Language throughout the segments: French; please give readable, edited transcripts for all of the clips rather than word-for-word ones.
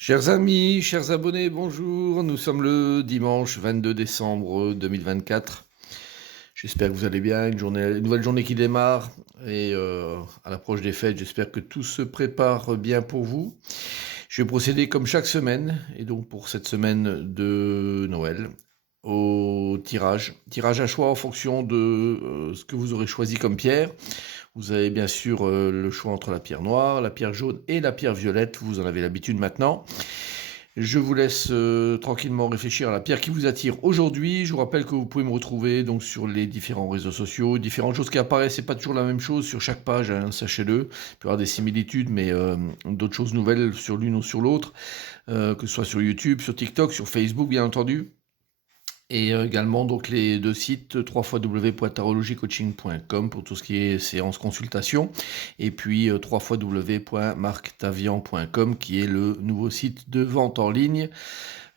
Chers amis, chers abonnés, bonjour. Nous sommes le dimanche 22 décembre 2024. J'espère que vous allez bien. Une nouvelle journée qui démarre. Et à l'approche des fêtes, j'espère que tout se prépare bien pour vous. Je vais procéder comme chaque semaine. Et donc pour cette semaine de Noël, au tirage. Tirage à choix en fonction de ce que vous aurez choisi comme pierre. Vous avez bien sûr le choix entre la pierre noire, la pierre jaune et la pierre violette. Vous en avez l'habitude maintenant. Je vous laisse tranquillement réfléchir à la pierre qui vous attire aujourd'hui. Je vous rappelle que vous pouvez me retrouver donc sur les différents réseaux sociaux, différentes choses qui apparaissent. C'est pas toujours la même chose sur chaque page, hein, sachez-le. Il peut y avoir des similitudes, mais d'autres choses nouvelles sur l'une ou sur l'autre, que ce soit sur YouTube, sur TikTok, sur Facebook, bien entendu. Et également donc les deux sites www.tarologycoaching.com pour tout ce qui est séance consultation et puis www.marctavian.com qui est le nouveau site de vente en ligne.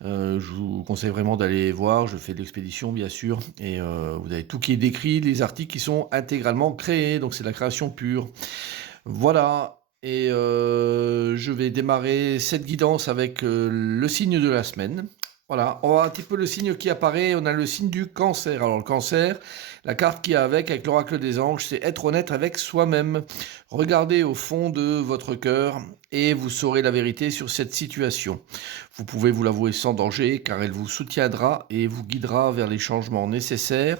Je vous conseille vraiment d'aller voir, je fais de l'expédition bien sûr et vous avez tout qui est décrit, les articles qui sont intégralement créés, donc c'est de la création pure. Voilà. Et je vais démarrer cette guidance avec le signe de la semaine. Voilà, on voit un petit peu le signe qui apparaît, on a le signe du cancer. Alors le cancer, la carte qui est avec l'oracle des anges, c'est être honnête avec soi-même. Regardez au fond de votre cœur et vous saurez la vérité sur cette situation. Vous pouvez vous l'avouer sans danger car elle vous soutiendra et vous guidera vers les changements nécessaires.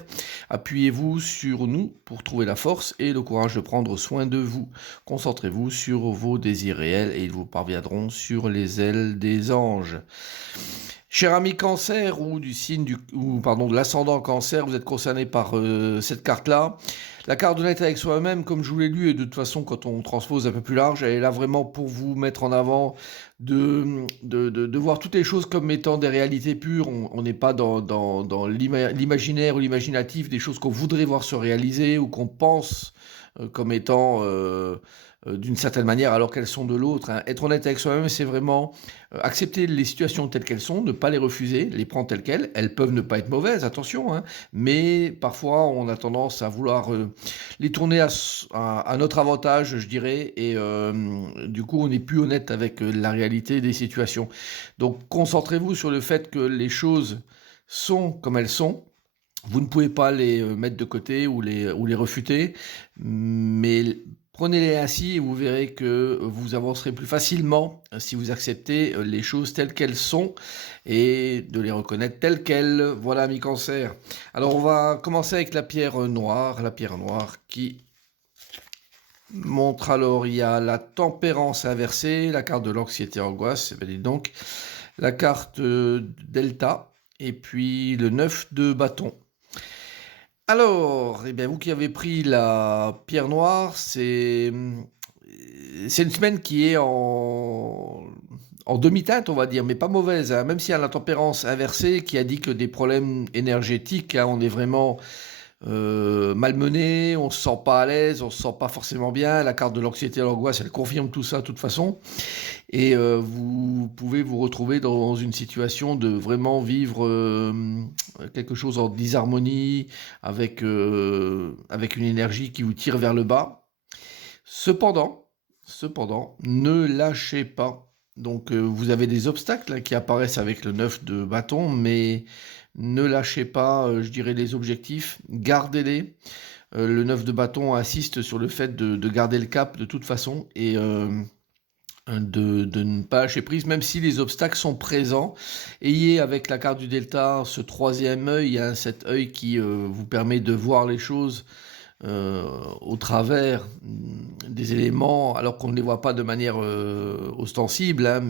Appuyez-vous sur nous pour trouver la force et le courage de prendre soin de vous. Concentrez-vous sur vos désirs réels et ils vous parviendront sur les ailes des anges. Cher ami cancer ou de l'ascendant cancer, vous êtes concerné par cette carte-là. La carte d'honnête avec soi-même, comme je vous l'ai lu, et de toute façon, quand on transpose un peu plus large, elle est là vraiment pour vous mettre en avant de voir toutes les choses comme étant des réalités pures. On n'est pas dans l'imaginaire ou l'imaginatif des choses qu'on voudrait voir se réaliser ou qu'on pense comme étant d'une certaine manière alors qu'elles sont de l'autre. Hein. Être honnête avec soi-même, c'est vraiment accepter les situations telles qu'elles sont, ne pas les refuser, les prendre telles quelles. Elles peuvent ne pas être mauvaises, attention, hein, mais parfois on a tendance à vouloir les tourner à notre avantage, je dirais, et du coup on n'est plus honnête avec la réalité des situations. Donc concentrez-vous sur le fait que les choses sont comme elles sont. Vous ne pouvez pas les mettre de côté ou les refuter, mais prenez-les ainsi et vous verrez que vous avancerez plus facilement si vous acceptez les choses telles qu'elles sont et de les reconnaître telles quelles. Voilà, mi cancer. Alors on va commencer avec la pierre noire qui montre alors, il y a la tempérance inversée, la carte de l'anxiété angoisse, dites donc, la carte delta et puis le 9 de bâton. Alors, eh bien, vous qui avez pris la pierre noire, c'est une semaine qui est en demi-teinte, on va dire, mais pas mauvaise, hein. Même s'il y a la tempérance inversée qui indique des problèmes énergétiques, hein, on est vraiment malmené, on se sent pas à l'aise, on se sent pas forcément bien. La carte de l'anxiété et l'angoisse, elle confirme tout ça de toute façon. Et vous pouvez vous retrouver dans une situation de vraiment vivre quelque chose en disharmonie, avec une énergie qui vous tire vers le bas. Cependant, ne lâchez pas. Donc vous avez des obstacles là, qui apparaissent avec le 9 de bâton, mais ne lâchez pas, je dirais, les objectifs, gardez-les. Le 9 de bâton insiste sur le fait de garder le cap de toute façon et de ne pas lâcher prise, même si les obstacles sont présents. Ayez avec la carte du delta ce troisième œil, hein, cet œil qui vous permet de voir les choses au travers des éléments, alors qu'on ne les voit pas de manière ostensible, hein,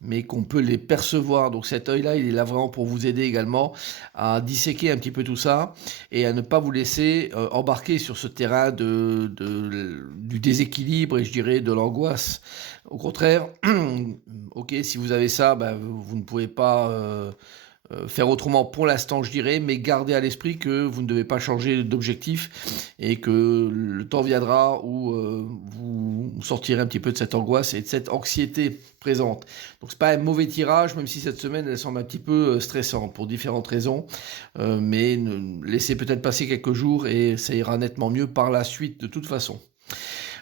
mais qu'on peut les percevoir. Donc cet œil-là, il est là vraiment pour vous aider également à disséquer un petit peu tout ça et à ne pas vous laisser embarquer sur ce terrain du déséquilibre et je dirais de l'angoisse. Au contraire, ok, si vous avez ça, ben, vous ne pouvez pas faire autrement pour l'instant, je dirais, mais gardez à l'esprit que vous ne devez pas changer d'objectif et que le temps viendra où vous sortirez un petit peu de cette angoisse et de cette anxiété présente. Donc c'est pas un mauvais tirage, même si cette semaine elle semble un petit peu stressante pour différentes raisons, mais laissez peut-être passer quelques jours et ça ira nettement mieux par la suite de toute façon.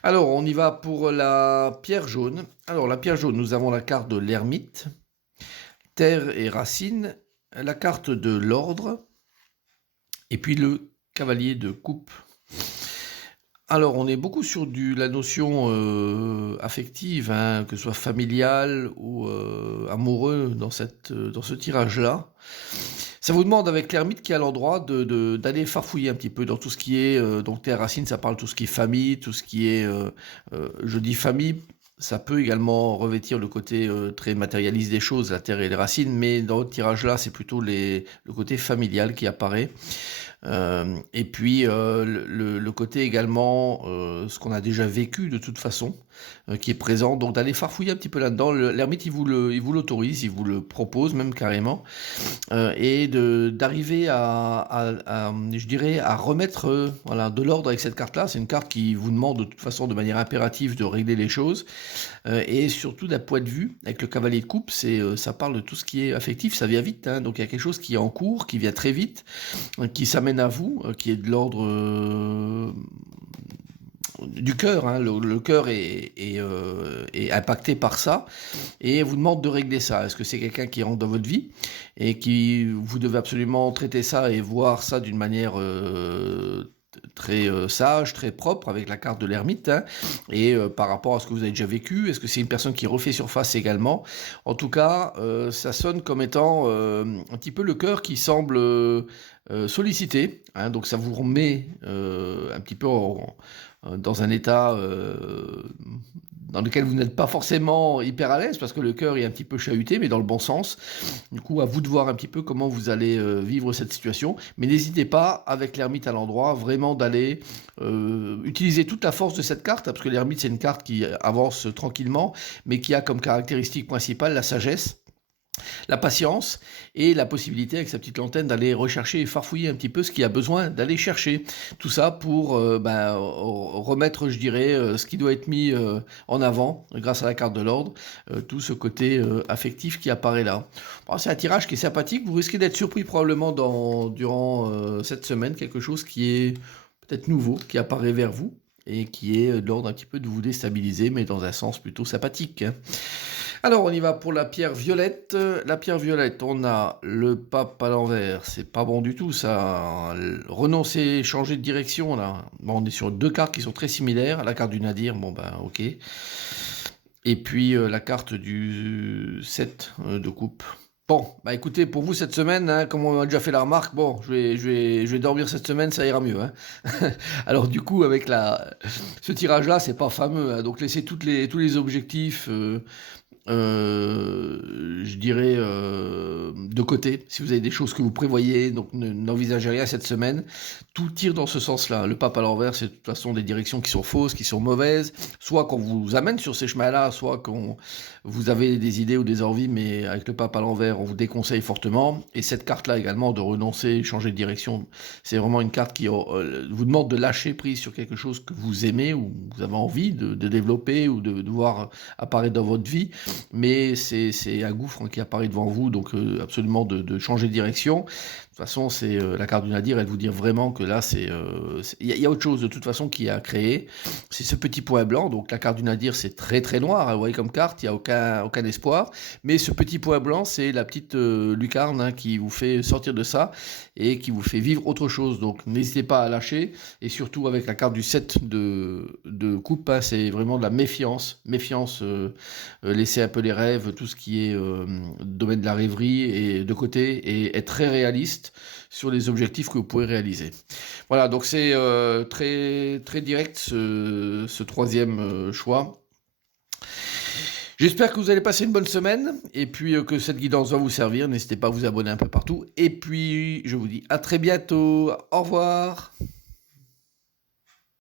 Alors, on y va pour la pierre jaune. Alors, la pierre jaune, nous avons la carte de l'ermite, terre et racine, la carte de l'ordre, et puis le cavalier de coupe. Alors, on est beaucoup sur la notion affective, hein, que ce soit familiale ou amoureux dans ce tirage-là. Ça vous demande avec l'ermite qui est à l'endroit d'aller farfouiller un petit peu dans tout ce qui est, donc terre racine, ça parle de tout ce qui est famille, tout ce qui est, je dis famille, ça peut également revêtir le côté très matérialiste des choses, la terre et les racines, mais dans votre tirage-là, c'est plutôt le côté familial qui apparaît. Et puis le côté également, ce qu'on a déjà vécu de toute façon, qui est présent, donc d'aller farfouiller un petit peu là-dedans. L'ermite, il vous l'autorise, il vous le propose même carrément, et d'arriver je dirais, à remettre voilà, de l'ordre avec cette carte-là. C'est une carte qui vous demande de toute façon de manière impérative de régler les choses, et surtout d'un point de vue, avec le cavalier de coupe, ça parle de tout ce qui est affectif, ça vient vite, hein, donc il y a quelque chose qui est en cours, qui vient très vite, qui s'amène à vous, qui est de l'ordre du cœur, hein. Le cœur est impacté par ça, et vous demande de régler ça. Est-ce que c'est quelqu'un qui rentre dans votre vie et qui vous devez absolument traiter ça et voir ça d'une manière très sage, très propre, avec la carte de l'ermite, hein, et par rapport à ce que vous avez déjà vécu, est-ce que c'est une personne qui refait surface également? En tout cas, ça sonne comme étant un petit peu le cœur qui semble sollicité, hein, donc ça vous remet un petit peu dans un état dans lequel vous n'êtes pas forcément hyper à l'aise, parce que le cœur est un petit peu chahuté, mais dans le bon sens. Du coup, à vous de voir un petit peu comment vous allez vivre cette situation. Mais n'hésitez pas, avec l'ermite à l'endroit, vraiment d'aller utiliser toute la force de cette carte, parce que l'ermite, c'est une carte qui avance tranquillement, mais qui a comme caractéristique principale la sagesse, la patience et la possibilité avec sa petite lanterne d'aller rechercher et farfouiller un petit peu ce qu'il a besoin d'aller chercher. Tout ça pour remettre, je dirais, ce qui doit être mis en avant grâce à la carte de l'ordre, tout ce côté affectif qui apparaît là. Bon, c'est un tirage qui est sympathique, vous risquez d'être surpris probablement durant cette semaine, quelque chose qui est peut-être nouveau, qui apparaît vers vous et qui est de l'ordre un petit peu de vous déstabiliser, mais dans un sens plutôt sympathique, hein. Alors, on y va pour la pierre violette. La pierre violette, on a le pape à l'envers. C'est pas bon du tout, ça. Renoncer, changer de direction, là. Bon, on est sur deux cartes qui sont très similaires. La carte du Nadir, bon, ben, ok. Et puis, la carte du 7 de coupe. Bon, bah écoutez, pour vous cette semaine, hein, comme on a déjà fait la remarque, bon, je vais dormir cette semaine, ça ira mieux, hein. Alors du coup, avec ce tirage-là, c'est pas fameux, hein, donc laissez tous les objectifs, je dirais, de côté, si vous avez des choses que vous prévoyez, donc n'envisagez rien cette semaine. Tout tire dans ce sens-là. Le pape à l'envers, c'est de toute façon des directions qui sont fausses, qui sont mauvaises, soit qu'on vous amène sur ces chemins-là, soit vous avez des idées ou des envies, mais avec le pape à l'envers, on vous déconseille fortement. Et cette carte-là également, de renoncer, changer de direction, c'est vraiment une carte qui vous demande de lâcher prise sur quelque chose que vous aimez ou vous avez envie de développer ou de voir apparaître dans votre vie. Mais c'est un gouffre, hein, qui apparaît devant vous, donc absolument de changer de direction. De toute façon, c'est la carte du Nadir, elle vous dit vraiment que là, il y a autre chose de toute façon qui a créé. C'est ce petit point blanc, donc la carte du Nadir, c'est très très noir, hein, vous voyez comme carte, il n'y a aucun espoir. Mais ce petit point blanc, c'est la petite lucarne, hein, qui vous fait sortir de ça et qui vous fait vivre autre chose. Donc n'hésitez pas à lâcher, et surtout avec la carte du 7 de coupe, hein, c'est vraiment de la méfiance. Méfiance, laisser un peu les rêves, tout ce qui est domaine de la rêverie et de côté, et être très réaliste sur les objectifs que vous pouvez réaliser. Voilà, donc c'est très, très direct ce troisième choix. J'espère que vous allez passer une bonne semaine, et puis que cette guidance va vous servir. N'hésitez pas à vous abonner un peu partout, et puis je vous dis à très bientôt. Au revoir.